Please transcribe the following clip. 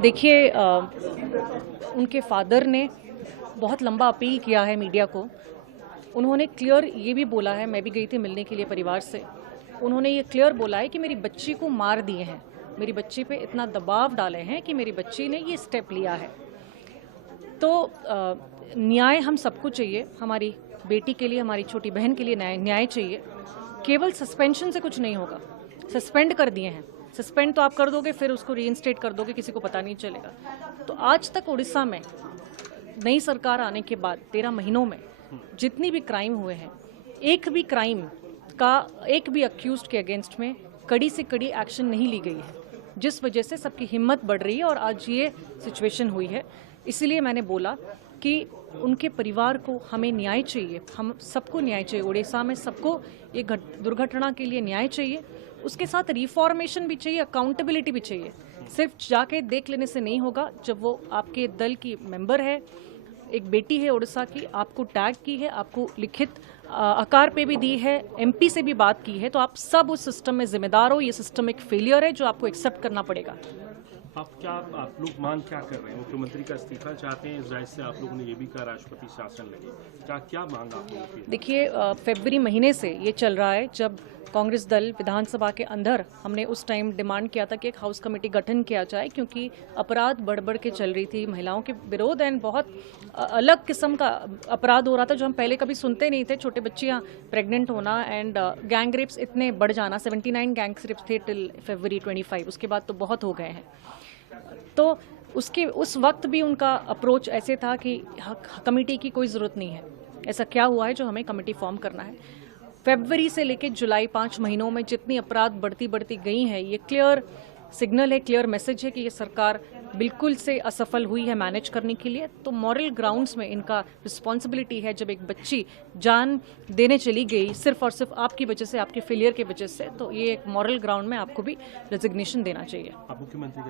देखिए, उनके फादर ने बहुत लंबा अपील किया है मीडिया को। उन्होंने क्लियर ये भी बोला है, मैं भी गई थी मिलने के लिए परिवार से, उन्होंने ये क्लियर बोला है कि मेरी बच्ची को मार दिए हैं, मेरी बच्ची पे इतना दबाव डाले हैं कि मेरी बच्ची ने ये स्टेप लिया है। तो न्याय हम सबको चाहिए, हमारी बेटी के लिए, हमारी छोटी बहन के लिए न्याय चाहिए। केवल सस्पेंशन से कुछ नहीं होगा। सस्पेंड कर दिए हैं, सस्पेंड तो आप कर दोगे, फिर उसको रीइंस्टेट कर दोगे, किसी को पता नहीं चलेगा। तो आज तक उड़ीसा में नई सरकार आने के बाद 13 महीनों में जितनी भी क्राइम हुए हैं, एक भी क्राइम का एक भी अक्यूज्ड के अगेंस्ट में कड़ी से कड़ी एक्शन नहीं ली गई है, जिस वजह से सबकी हिम्मत बढ़ रही है और आज ये सिचुएशन हुई है। इसीलिए मैंने बोला कि उनके परिवार को हमें न्याय चाहिए, हम सबको न्याय चाहिए। उड़ीसा में सबको ये दुर्घटना के लिए न्याय चाहिए, उसके साथ रिफॉर्मेशन भी चाहिए, अकाउंटेबिलिटी भी चाहिए। सिर्फ जाके देख लेने से नहीं होगा। जब वो आपके दल की मेंबर है, एक बेटी है उड़ीसा की, आपको टैग की है, आपको लिखित आकार पे भी दी है, एमपी से भी बात की है, तो आप सब उस सिस्टम में जिम्मेदार हो। ये सिस्टम एक फेलियर है जो आपको एक्सेप्ट करना पड़ेगा। आप लोग मांग क्या कर रहे हैं? मुख्यमंत्री का इस्तीफा चाहते हैं, इस राय से आप लोगों ने ये भी कहा राष्ट्रपति शासन लगे, क्या मांग आप लोगों की? देखिए, फरवरी महीने से ये चल रहा है, जब कांग्रेस दल विधानसभा के अंदर, हमने उस टाइम डिमांड किया था कि एक हाउस कमेटी गठन किया जाए, क्योंकि अपराध बढ़ बढ़ के चल रही थी, महिलाओं के विरोध एंड बहुत अलग किस्म का अपराध हो रहा था जो हम पहले कभी सुनते नहीं थे। छोटे बच्चियां प्रेग्नेंट होना एंड गैंग रेप्स इतने बढ़ जाना, 79 गैंग रेप्स थे टिल फरवरी 25, उसके बाद तो बहुत हो गए हैं। तो उस वक्त भी उनका अप्रोच ऐसे था कि कमेटी की कोई ज़रूरत नहीं है। ऐसा क्या हुआ है जो हमें कमेटी फॉर्म करना है? फरवरी से लेकर जुलाई 5 महीनों में जितनी अपराध बढ़ती गई हैं, ये क्लियर सिग्नल है, क्लियर मैसेज है कि ये सरकार बिल्कुल से असफल हुई है मैनेज करने के लिए। तो मॉरल ग्राउंड्स में इनका रिस्पॉन्सिबिलिटी है। जब एक बच्ची जान देने चली गई सिर्फ और सिर्फ आपकी वजह से, आपके फेलियर की वजह से, तो ये एक मॉरल ग्राउंड में आपको भी रेजिग्नेशन देना चाहिए। आप मुख्यमंत्री